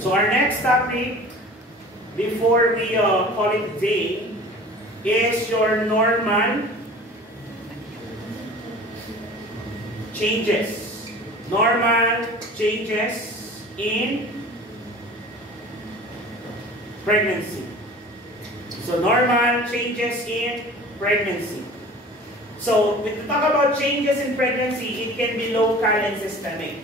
So our next topic, before we call it day, is your normal changes. Normal changes in pregnancy. So normal changes in pregnancy. So when we talk about changes in pregnancy, it can be local and systemic.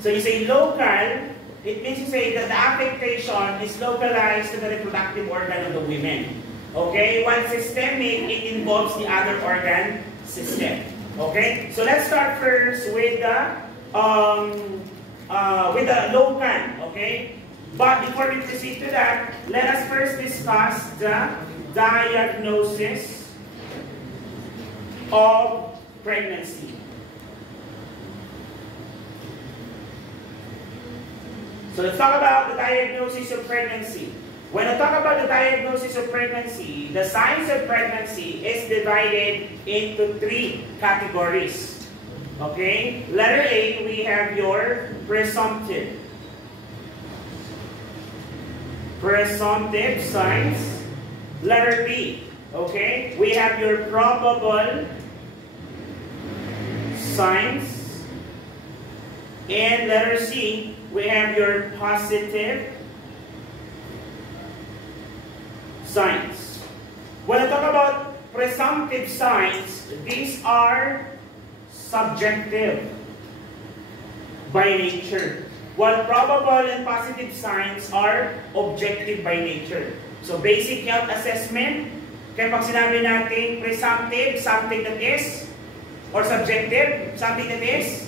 So you say local, it means you say that the affectation is localized to the reproductive organ of the women. Okay? While systemic, it involves the other organ system. Okay? So let's start first with the local. Okay? But before we proceed to that, let us first discuss the diagnosis of pregnancy. So let's talk about the diagnosis of pregnancy. When I talk about the diagnosis of pregnancy, the signs of pregnancy is divided into 3 categories. Okay? Letter A, we have your presumptive signs. Letter B, okay, we have your probable signs. And letter C, we have your positive signs. When I talk about presumptive signs, these are subjective by nature, while probable and positive signs are objective by nature. So basic health assessment, kaya pag sinabi natin presumptive, something that is, or subjective, something that is,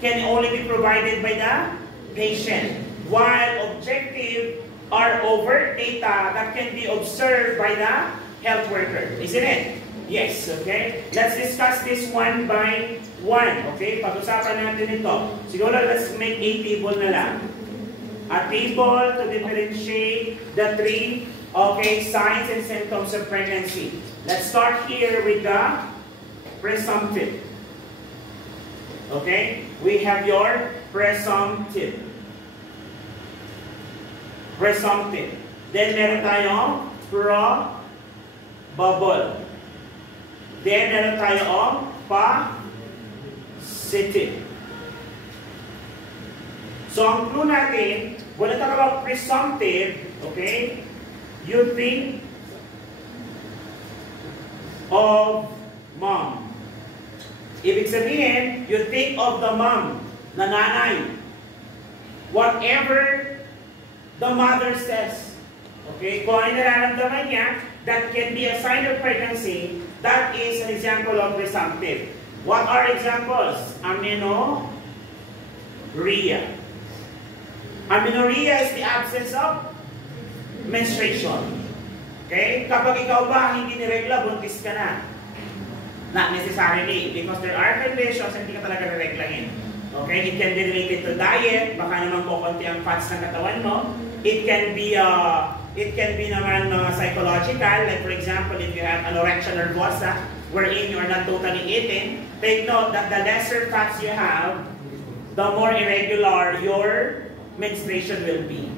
can only be provided by the patient. While objective are overt data that can be observed by the health worker. Isn't it? Yes, okay? Let's discuss this one by one. Okay? Pag-usapan natin ito. Siguro let's make a table na lang. A table to differentiate the 3, okay, signs and symptoms of pregnancy. Let's start here with the presumptive. Okay? We have your presumptive. Presumptive. Then meron tayong probable. Then meron tayong positive. So ang clue natin, when we talk about presumptive, okay, you think of mom. Ibig sabihin, you think of the mom, na nanay. Whatever the mother says, okay, kung ano nararamdaman niya, that can be a sign of pregnancy, that is an example of presumptive. What are examples? Amenorrhea. Amenorrhea is the absence of menstruation. Okay? Kapag ikaw ba hindi niregla, buntis ka na. Not necessarily, because there are conditions na hindi ka talaga nireglahin. Okay? It can be related to diet, baka naman kukunti ang fats ng katawan mo. It can be naman psychological, like for example, if you have anorexia nervosa, wherein you are not totally eating, take note that the lesser fats you have, the more irregular your menstruation will be.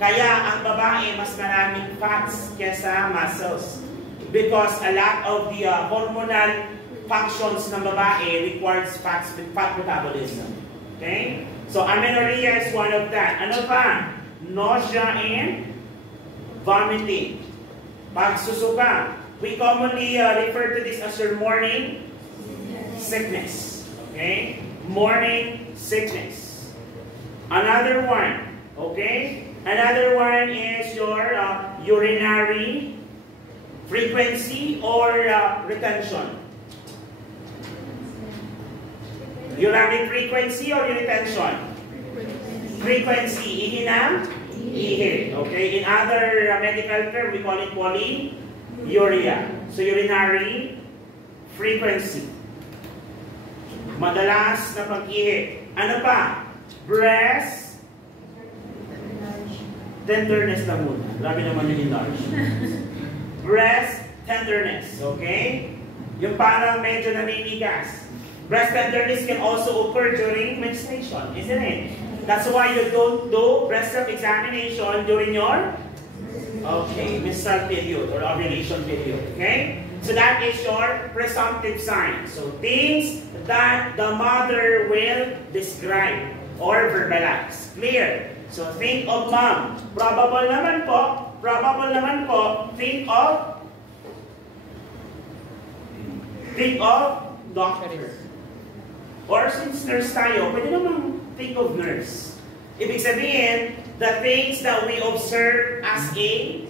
Kaya ang babae, mas maraming fats kesa muscles. Because a lot of the hormonal functions ng babae requires fat metabolism. Okay? So amenorrhea is one of that. Ano pa? Nausea and vomiting. Pagsusuka. We commonly refer to this as your morning sickness. Okay? Morning sickness. Another one. Okay? Another one is your urinary frequency or retention. Urinary frequency or retention? Frequency. Ihi ng? Ihi. Okay? In other medical term, we call it polyuria. So, urinary frequency. Madalas na pag-ihi. Ano pa? Breast tenderness na muna. Grabe naman yung enlarge. Breast tenderness. Okay? Yung parang medyo naninigas. Breast tenderness can also occur during menstruation, isn't it? That's why you don't do breast self-examination during your menstrual period or ovulation period. Okay? So that is your presumptive sign. So things that the mother will describe or verbalize. Clear? So think of mom. Probable naman po, think of doctor. Or since nurse tayo, pwede naman think of nurse. Ibig sabihin, the things that we observe as a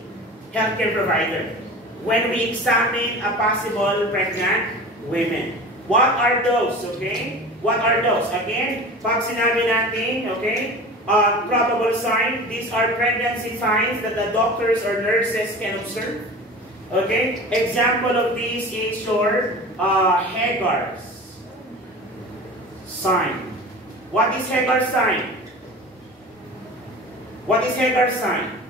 healthcare provider when we examine a possible pregnant women. What are those, okay? What are those? Again, pag sinabi natin, okay, probable sign, these are pregnancy signs that the doctors or nurses can observe. Okay? Example of these is your Hagar's sign. What is Hagar's sign? What is Hagar's sign?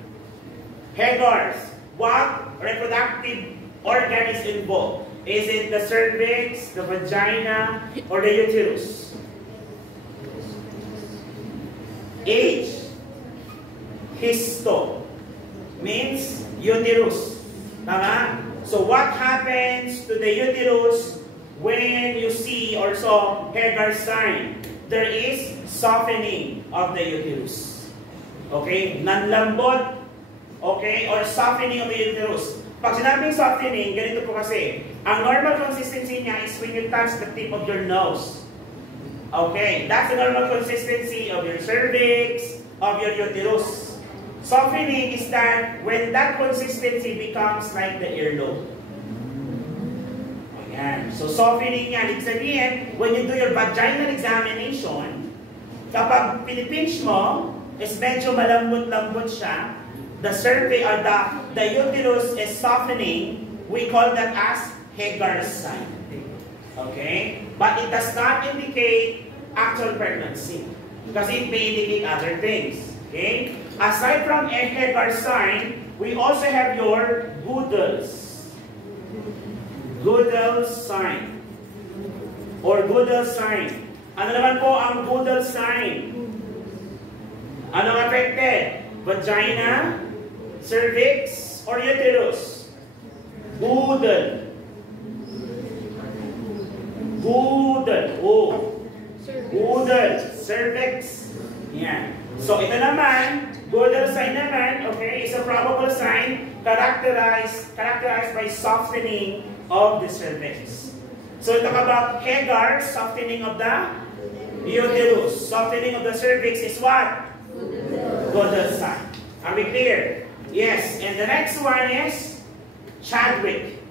Hagar's. What reproductive organ is involved? Is it the cervix, the vagina, or the uterus? Age. Histo means uterus. Tama? So what happens to the uterus when you see or saw Hagar's sign? There is softening of the uterus. Okay? Nanlambot. Okay? Or softening of the uterus. Pag sinabing softening, ganito po kasi. Ang normal consistency niya is when you touch the tip of your nose. Okay? That's the normal consistency of your cervix, of your uterus. Softening is that when that consistency becomes like the earlobe. Ayan. So softening yan. Ibig sabihin, when you do your vaginal examination, kapag pinipinch mo, is medyo malambot-lambot siya, the cervix or the uterus is softening, we call that as Hagar's sign. Okay? But it does not indicate actual pregnancy. Because it may indicate other things. Okay? Aside from a Hagar's sign, we also have your Goodell's. Goodell's sign. Or Goodell's sign. Ano naman po ang Goodell's sign? Ano affected? Vagina, cervix, or uterus? Goodell. Goodell. Oh. Goodell. Cervix. Yan. So ito naman, Goodell sign naman, okay, is a probable sign characterized by softening of the cervix. So talk about Hagar, softening of the uterus. Softening of the cervix is what? Goodell sign. Are we clear? Yes. And the next one is Chadwick.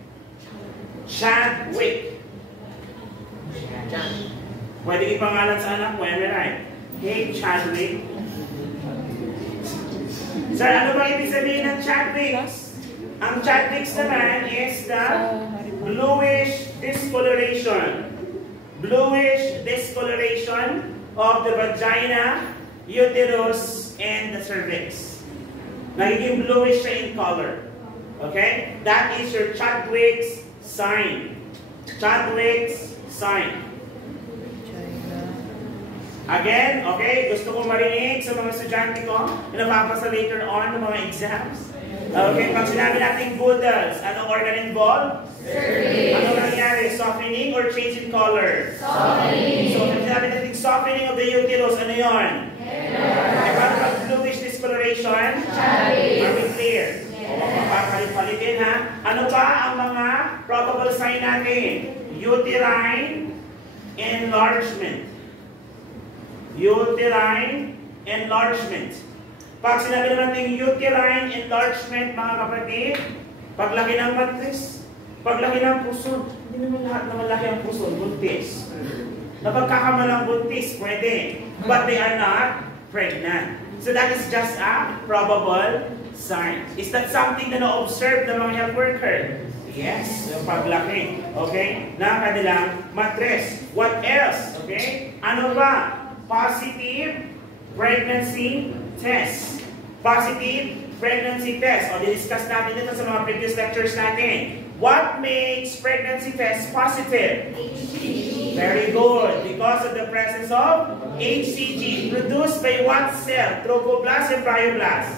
Chadwick. Pwede ipangalan sa anak mo, right? Hey, Chadwick. Sir, ano ba ibig sabihin ng Chadwicks? Ang Chadwicks naman is the bluish discoloration. Bluish discoloration of the vagina, uterus, and the cervix. Nagiging bluish siya in color. Okay? That is your Chadwick's sign. Chadwick's sign. Again, okay, gusto ko marinig sa mga estudyante ko na napapasa later on ng mga exams. Okay, pag sinabi natin Goodell's, anong organ involved? Cervix. Ano nangyari? Softening or change in color? Softening. So, pag sinabi natin softening of the uterus, ano yun? Hair. Bluish discoloration? Chadwick. Are we clear? Yes. Papalit-palitin ha. Ano pa ang mga probable sign natin? Uterine enlargement. Uterine enlargement. Pag sinabi natin uterine enlargement, mga kapatid, paglaki ng matris, paglaki ng puso, hindi naman lahat na malaki ang puso, buntis. Napagkakamalang buntis, pwede. But they are not pregnant. So that is just a probable sign. Is that something na na-observe ng mga health worker? Yes, yung paglaki. Okay? Na kanilang matris. What else? Okay? Ano ba? Positive pregnancy test. Positive pregnancy test. O, di-discuss natin ito sa mga previous lectures natin. What makes pregnancy test positive? HCG. Very good. Because of the presence of HCG. Produced by what cell? Trophoblast and bryoblast?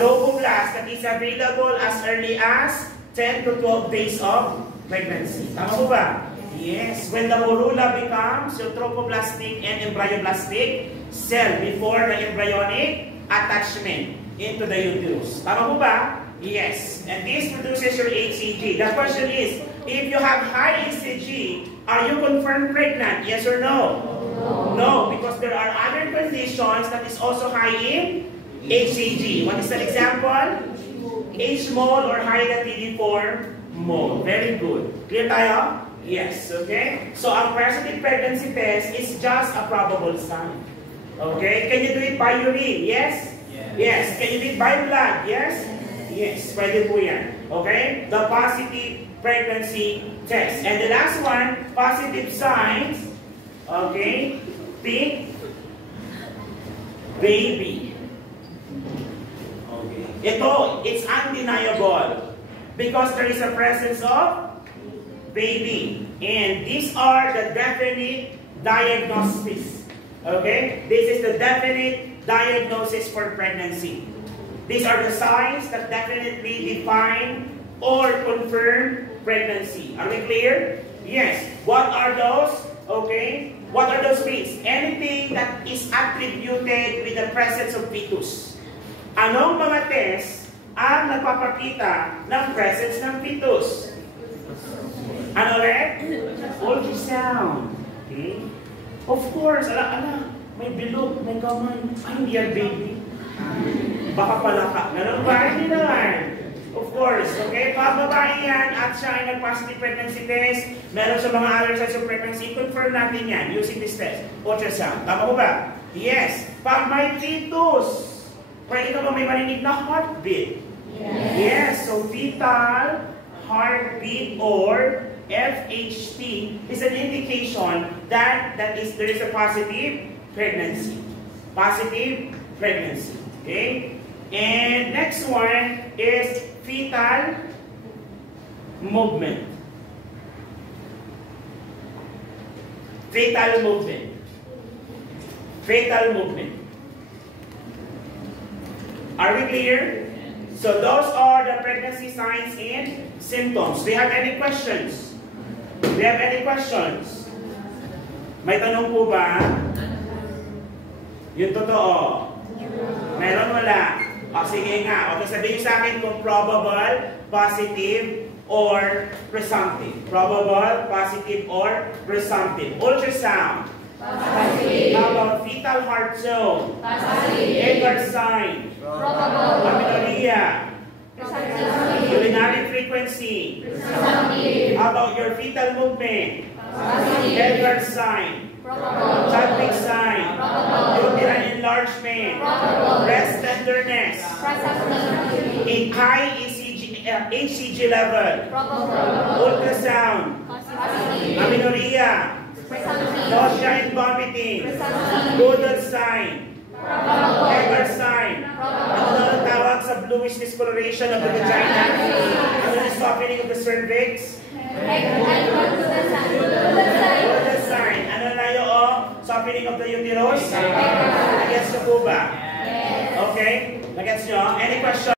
Trophoblast that is available as early as 10 to 12 days of pregnancy. Tama po ba? Yes. When the morula becomes your trophoblastic and embryoblastic cell before the embryonic attachment into the uterus. Tama po ba? Yes. And this produces your HCG. The question is, if you have high HCG, are you confirmed pregnant? Yes or no? No, because there are other conditions that is also high in HCG. What is an example? H-mole or hydatidiform mole. Very good. Clear tayo? Yes. Okay? So, ang parasitic pregnancy test is just a probable sign. Okay? Can you do it by urine? Yes? Yes. Can you do it by blood? Yes? Yes. Pwede po yan. Okay? The positive pregnancy test. And the last one, positive signs. Okay? Pink baby. Okay. Ito, it's undeniable because there is a presence of baby. And these are the definite diagnosis. Okay? This is the definite diagnosis for pregnancy. These are the signs that definitely define or confirm pregnancy. Are we clear? Yes. What are those? Okay. What are those things? Anything that is attributed with the presence of fetus. Anong mga test ang nagpapakita ng presence ng fetus? Ano ulit? Ultrasound. Okay. Of course, may bilog, may gaman. Ay, hindi yan baby. Baka pala ka. Ganun ba? Hindi naman. Of course, okay? Pag babae yan at siya ay nag-positive pregnancy test, meron sa mga other signs of pregnancy, confirm natin yan using this test. Ultrasound. Tama ko ba? Yes. Pag may fetus, pwede ka ba may marinig na heartbeat? Yes. So, fetal heartbeat or FHT is an indication that there is a positive pregnancy. Positive pregnancy. Okay? And next one is fetal movement. Fetal movement. Fetal movement. Are we clear? So those are the pregnancy signs and symptoms. Do you have any questions? Do you have any questions? May tanong po ba? Yung totoo. Meron wala? O sige nga. Okay, sabihin sa akin kung probable, positive, or presumptive. Probable, positive, or presumptive. Ultrasound. Positive. How about fetal heart zone? Positive. Edwards sign. Probable. Amenorrhea. Presumptive. Urinary frequency. Presumptive. How about your fetal movement? Positive. Edwards sign. Probable. Chadwick sign. Probable. Uterine enlargement. Probable. Breast tenderness. Presumptive. A high HCG level. Probable. Ultrasound. Positive. Amenorrhea. Presumptive. Nausea and vomiting. Presumptive. Goodall sign. Probable. Edwards sign. Probable. Ano na tawag sa bluish discoloration of the vagina? Ano na softening of the cervix? Goodall sign. Ano na yung softening of the uterus? Nagets nyo po ba? Okay? Nagets nyo? Any question?